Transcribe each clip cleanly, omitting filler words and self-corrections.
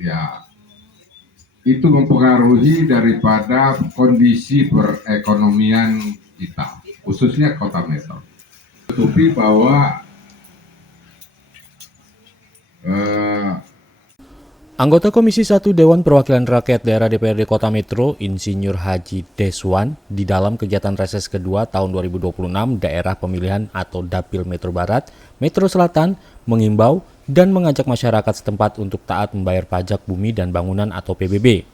ya itu mempengaruhi daripada kondisi perekonomian kita, khususnya kota Metro. Tutupi bahwa Anggota Komisi 1 Dewan Perwakilan Rakyat Daerah DPRD Kota Metro, Insinyur Haji Deswan, di dalam kegiatan reses kedua tahun 2026 Daerah Pemilihan atau Dapil Metro Barat, Metro Selatan, mengimbau dan mengajak masyarakat setempat untuk taat membayar pajak bumi dan bangunan atau PBB.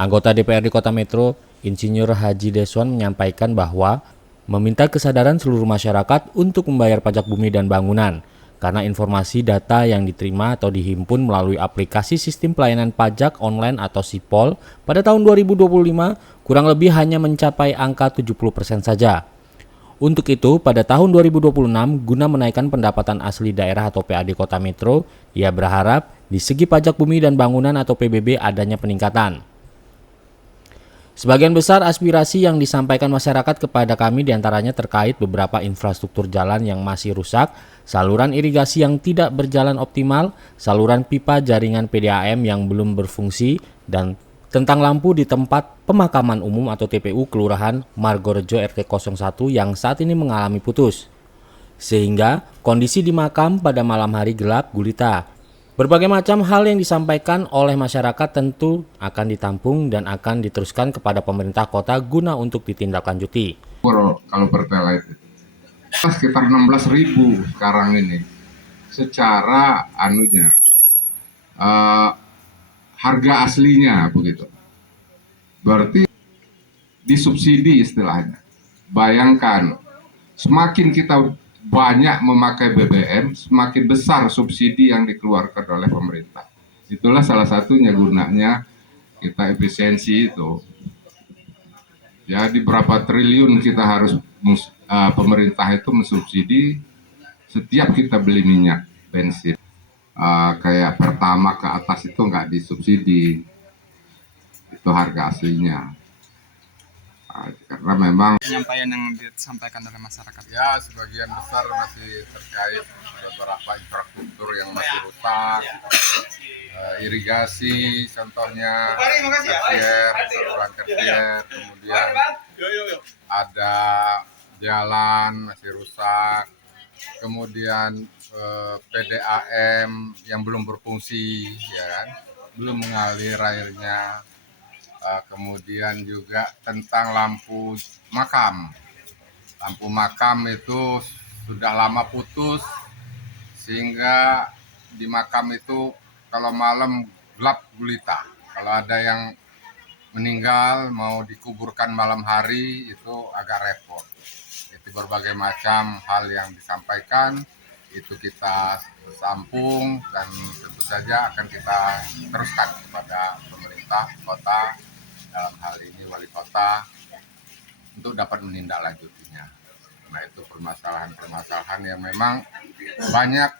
Anggota DPRD Kota Metro, Insinyur Haji Deswan menyampaikan bahwa meminta kesadaran seluruh masyarakat untuk membayar pajak bumi dan bangunan, karena informasi data yang diterima atau dihimpun melalui aplikasi Sistem Pelayanan Pajak Online atau SIPOL pada tahun 2025 kurang lebih hanya mencapai angka 70% saja. Untuk itu, pada tahun 2026, guna menaikkan pendapatan asli daerah atau PAD Kota Metro, ia berharap di segi pajak bumi dan bangunan atau PBB adanya peningkatan. Sebagian besar aspirasi yang disampaikan masyarakat kepada kami diantaranya terkait beberapa infrastruktur jalan yang masih rusak, saluran irigasi yang tidak berjalan optimal, saluran pipa jaringan PDAM yang belum berfungsi, dan tentang lampu di tempat pemakaman umum atau TPU Kelurahan Margorejo RT 01 yang saat ini mengalami putus. Sehingga kondisi di makam pada malam hari gelap gulita. Berbagai macam hal yang disampaikan oleh masyarakat tentu akan ditampung dan akan diteruskan kepada pemerintah kota guna untuk ditindaklanjuti. kalau Pertalite sekitar 16.000 sekarang ini secara harga aslinya begitu. Berarti disubsidi istilahnya. Bayangkan, semakin kita banyak memakai BBM, semakin besar subsidi yang dikeluarkan oleh pemerintah. Itulah salah satunya gunanya kita efisiensi itu. Jadi berapa triliun kita harus pemerintah itu mensubsidi setiap kita beli minyak bensin. Kayak pertama ke atas itu nggak disubsidi, itu harga aslinya. Karena memang penyampaian yang disampaikan oleh masyarakat ya sebagian besar masih terkait beberapa infrastruktur yang masih rusak, irigasi contohnya, saluran tersier, kemudian ada jalan masih rusak, kemudian PDAM yang belum berfungsi, ya kan, belum mengalir airnya. Kemudian juga tentang lampu makam. Lampu makam itu sudah lama putus, sehingga di makam itu kalau malam gelap gulita. Kalau ada yang meninggal mau dikuburkan malam hari itu agak repot. Itu berbagai macam hal yang disampaikan, itu kita sampung dan tentu saja akan kita teruskan kepada pemerintah kota, dalam hal ini wali kota, untuk dapat menindaklanjutinya. Nah, itu permasalahan-permasalahan yang memang banyak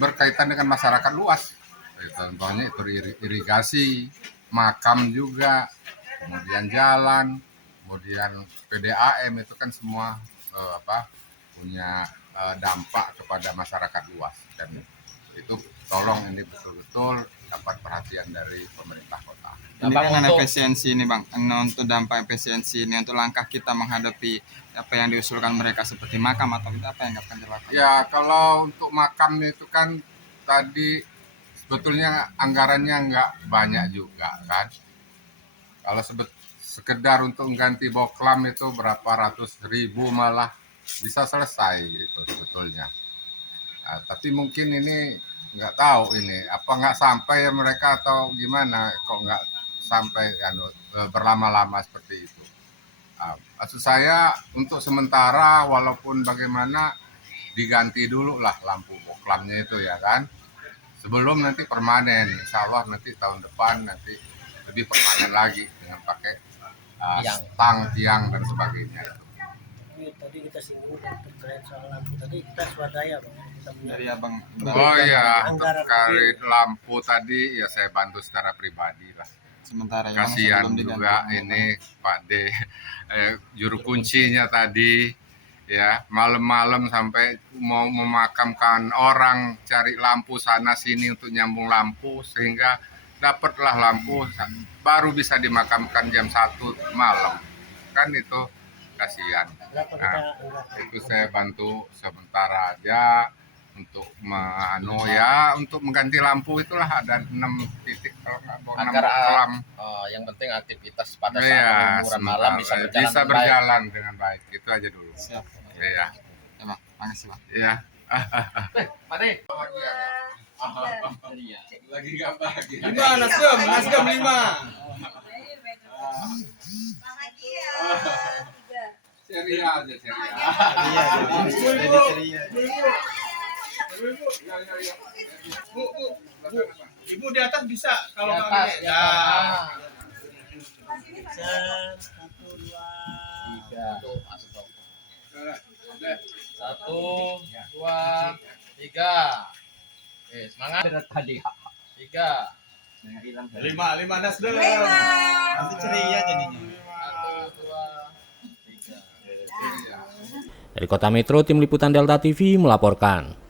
berkaitan dengan masyarakat luas. Contohnya itu irigasi, makam juga, kemudian jalan, kemudian PDAM itu kan semua punya dampak kepada masyarakat luas, dan itu tolong ini betul-betul dapat perhatian dari pemerintah kota. Ini dengan efisiensi ini Bang, untuk dampak efisiensi ini, untuk langkah kita menghadapi apa yang diusulkan mereka seperti makam atau apa yang akan dilakukan? Ya, kalau untuk makam itu kan tadi sebetulnya anggarannya nggak banyak juga kan. Kalau sekedar untuk mengganti boklam itu berapa ratus ribu malah bisa selesai gitu sebetulnya. Nah, tapi mungkin ini nggak tahu ini apa nggak sampai ya mereka atau gimana kok nggak sampai berlama-lama seperti itu. Maksud saya untuk sementara walaupun bagaimana diganti dulu lah lampu boklamnya itu ya kan, sebelum nanti permanen. Insya Allah nanti tahun depan nanti lebih permanen lagi dengan pakai stang, tiang dan sebagainya. Tadi kita singgung terkait soal lampu, tadi kita swadaya Bang. Dari Abang. Oh iya, terkait lampu tadi ya saya bantu secara pribadi lah. Sementara ya, kasihan juga ini Pak D, juru kuncinya tadi ya, malam-malam sampai mau memakamkan orang, cari lampu sana sini untuk nyambung lampu, sehingga dapatlah lampu, baru bisa dimakamkan jam 1 malam. Kan itu kasihan. Berapa kita Nah, anggarkan? itu saya bantu sebentar aja untuk untuk mengganti lampu, itulah ada 6 titik kalau nggak mau 6 Agar kolam. yang penting aktivitas pada saat Iya, liburan malam bisa sebentar. berjalan Bisa dengan baik. berjalan dengan baik. Itu aja dulu. Siap. Iya. Ya bang, makasih bang. Iya. Mari. Lagi nggak bahagia. 5 nasdem 5. Ceria aja, ceria. Ibu di atas bisa kalau Di kami atas, ya. Satu, dua. Satu, dua, tiga. Semangat. Tadi. 3. 5 nasdem. Nanti ceria jadinya. 1, 2, 3. Dari Kota Metro, Tim Liputan Delta TV melaporkan.